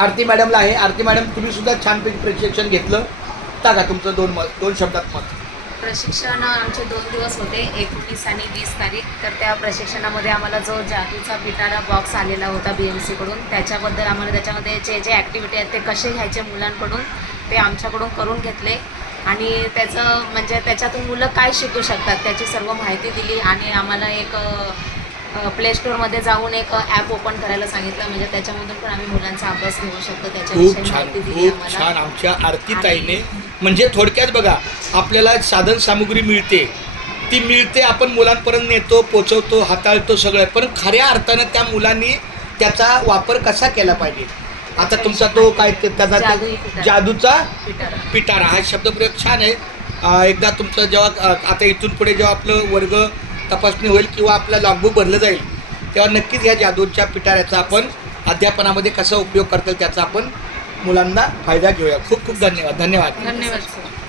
आरती मॅडमला आहे. आरती मॅडम तुम्ही सुद्धा छानपैकी प्रशिक्षण घेतलं. टाका तुमचं दोन मत दोन शब्दात मत. प्रशिक्षण आमचे दोन दिवस होते एकोणीस आणि वीस तारीख. तर त्या प्रशिक्षणामध्ये आम्हाला जो जादूचा पिटारा बॉक्स आलेला होता बी एम सीकडून त्याच्याबद्दल आम्हाला त्याच्यामध्ये जे जे ॲक्टिव्हिटी आहेत ते कसे घ्यायचे मुलांकडून ते आमच्याकडून करून घेतले. आणि त्याचं म्हणजे त्याच्यातून मुलं काय शिकू शकतात त्याची सर्व माहिती दिली. आणि आम्हाला एक प्ले स्टोअरमध्ये जाऊन एक ॲप ओपन करायला सांगितलं. म्हणजे त्याच्यामधून पण आम्ही मुलांचा अभ्यास घेऊ शकतो. त्याच्याविषयी खूप छान माहिती दिली खूप आम्हाला. छान आमच्या आरती ताईने. म्हणजे थोडक्यात बघा आपल्याला साधन सामुग्री मिळते. ती मिळते आपण मुलांपर्यंत नेतो पोचवतो हाताळतो सगळं. पण खऱ्या अर्थानं त्या मुलांनी त्याचा वापर कसा केला पाहिजे? आता तुमचा तो काय ते- त्याचा जादुई ते- पिटारा. जादूचा पिटारा. पिटारा. हा शब्दप्रयोग छान आहे. अं, एकदा तुमचं जेव्हा अं, आता इथून पुढे जेव्हा आपलं वर्ग तपासणी होईल किंवा आपलं लॉगबुक भरलं जाईल तेव्हा नक्कीच या जादूच्या पिटाऱ्याचा आपण अध्यापनामध्ये कसा उपयोग करता येईल त्याचा आपण मुलांना फायदा घेऊया. खूप खूप धन्यवाद. धन्यवाद. धन्यवाद सर.